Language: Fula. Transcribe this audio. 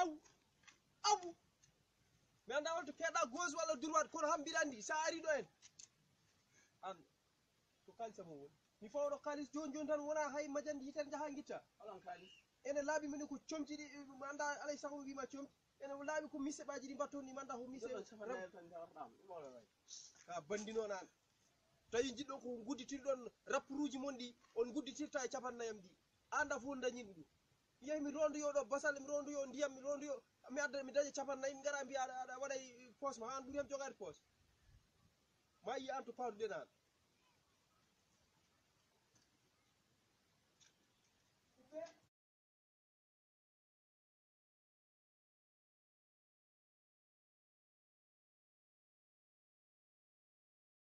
aw mi anda wonto keeɗa gauche walla droite kono ham mbiɗa andi sa ari ɗo en an ko kalisa mo woni mi fawɗo kalis joni tan wona hay majande yitere jaha guitta alan kalis ene laaɓi minen ko comci ɗi mi anda alay saago wima comci ene laaɓi ko miseɓaji ɗi mbattoni mi anda ko mise ka bandi noon an tawi jiɗɗon ko gudditirɗon rappuruji mon ɗi on gudditirta e capannayam ɗi anda fof dañin ɗum yeyi mi rondoyo ɗo basal mi rondoyo ndiyam mi rondoyo mi adda mi daña capannayyi mi gara mbiya aɗa waɗa poche ma an ɓuuri hem jogade poche ma yi an to paruɗen an